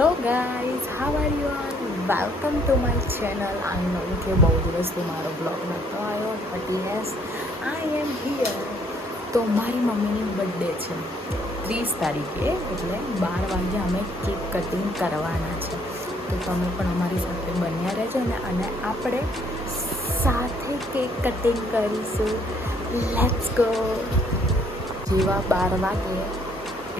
Hello guys, how are you all? Welcome to my channel. I know કે બહુ દિવસથી મારો બ્લોગ નહોતો આવ્યો, but yes I am here. તો મારી મમ્મીની બર્થડે છે 30 તારીખે, એટલે 12 વાગે અમે કેક કટિંગ કરવાના છે. તો તમે પણ અમારી સાથે બન્યા રહેજો ને, અને આપણે સાથે કેક કટિંગ કરીશું. Let's go. જેવા 12 વાગે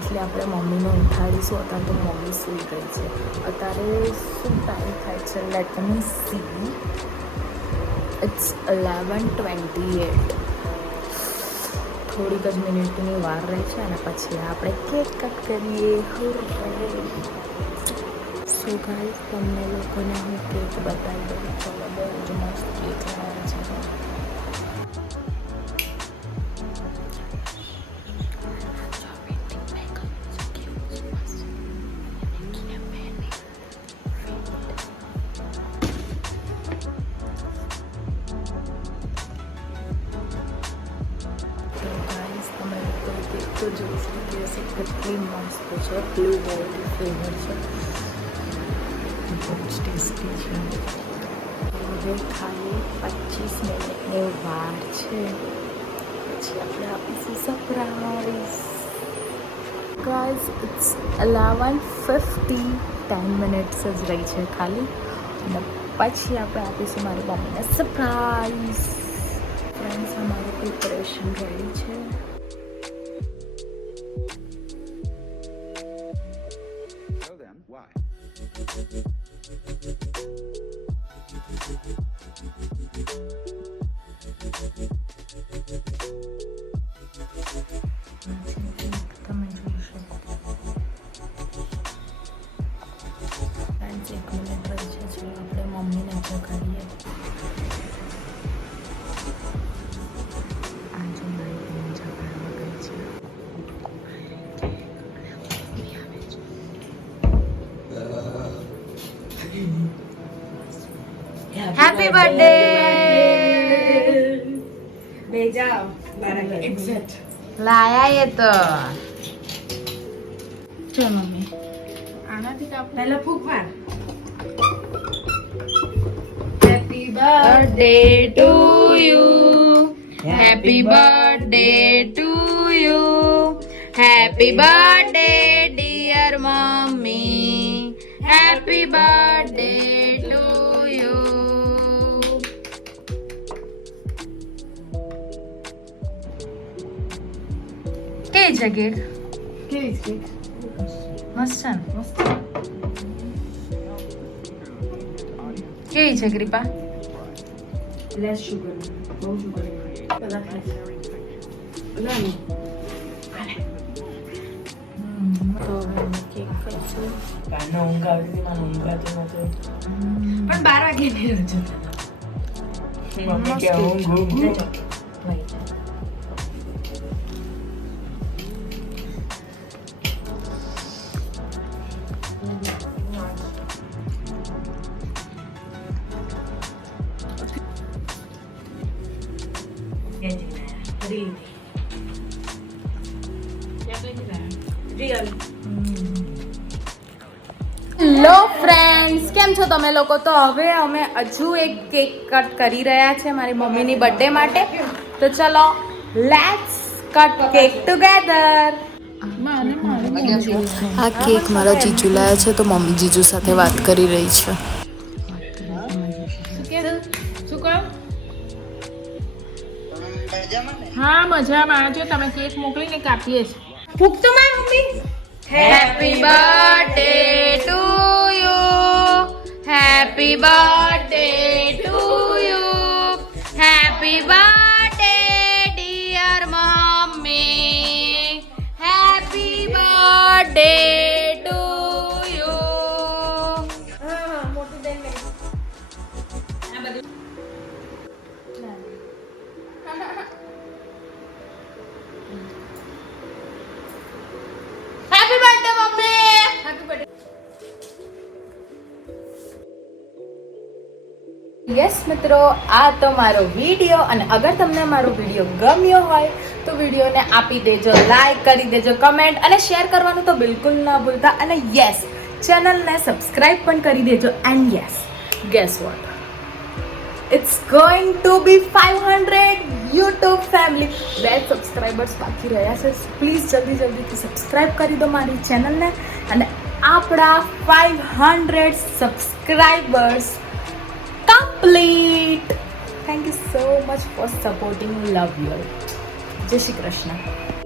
એટલે આપણે મમ્મીને ઉઠાડીશું. અત્યારે તો મમ્મી સૂઈ ગઈ છે. અત્યારે શું ટાઈમ થાય છે? Let me C. ઇટ્સ 11:28. થોડીક જ મિનિટની વાર રહે છે અને પછી આપણે કેક કટ કરીએ. સો ગાઈસ, તમને લોકોને હું કેક બતાવી દઉં. ચલો, બહુ જ મસ્ત કેક આવે છે. તો જોઈ શકીએ છીએ કેટલી મસ્ત છે. બ્લુબેરી ફ્લેવર છે, બહુ જ ટેસ્ટી છે. હવે ખાલી 25 મિનિટની વાર છે, પછી આપણે આપીશું સરપ્રાઈઝ. Guys, it's 11:50. 10 મિનિટ્સ જ રહી છે ખાલી, અને પછી આપણે આપીશું મારી મમ્મીને સરપ્રાઈઝ. ફ્રેન્ડ્સ, અમારું પ્રિપરેશન રેડી છે. તમે જોઈ શકો. ફ્રેન્ડ્સ, 1 મિનિટ રહી છે. ચલો આપણે મમ્મીને જગાડીએ. આ જો મારી બેન જગાડવા ગઈ છે. Happy birthday. ले जाओ 12 के एग्जैक्ट લાયા એ તો. ચલો મમ્મી, આનાથી કાપ પહેલા ફૂક માર. Happy birthday birthday to you. Happy birthday to you. Happy birthday dear mommy. Happy birthday to you. કેવી છે કેક? કેવી છે? મસ્ત છે ને? મસ્ત. કેવી છે કૃપા? લેસ શુગર, બહુ શુગર બધા ખાય. લાની તો હવે અમે કેક ખાઈશું. કાનો ઊંઘ આવતી હતી, મને ઊંઘાતી નહોતી. પણ 12 વાગે નહીં રજો. મમ્મી કે ઊંઘ ઊંઘ. હેલો ફ્રેન્ડ્સ, કેમ છો તમે લોકો? તો હવે અમે હજુ એક કેક કટ કરી રહ્યા છે મારી મમ્મીની બર્થડે માટે. તો ચલો, લેટ્સ કટ કેક ટુગેધર. આ કેક મારા જીજુ લાયા છે, તો મમ્મી જીજુ સાથે વાત કરી રહી છે. હા, મજામાં. જો તમે કેક મોકલીને કાપીએ છીએ. ફૂક તો માર mummy. Happy birthday to you. Happy birthday to you. Happy birthday dear mummy. Happy birthday to you. હા, મોટી બેન ને. Happy birthday mummy. Happy birthday. Yes મિત્રો, આ તો મારો વિડીયો, અને અગર તમને મારો વિડીયો ગમ્યો હોય તો વિડીયોને આપી દેજો લાઈક, કરી દેજો કમેન્ટ, અને શેર કરવાનું તો બિલકુલ ના ભૂલતા. અને યસ, ચેનલને સબસ્ક્રાઈબ પણ કરી દેજો. And yes, guess what, it's going to be 500 YouTube family. 2 subscribers બાકી રહ્યા છે. પ્લીઝ જલ્દીથી સબસ્ક્રાઈબ કરી દો મારી ચેનલને. અને આપણા 500 subscribers complete. Thank you so much for supporting. Love you. જય શ્રી કૃષ્ણ.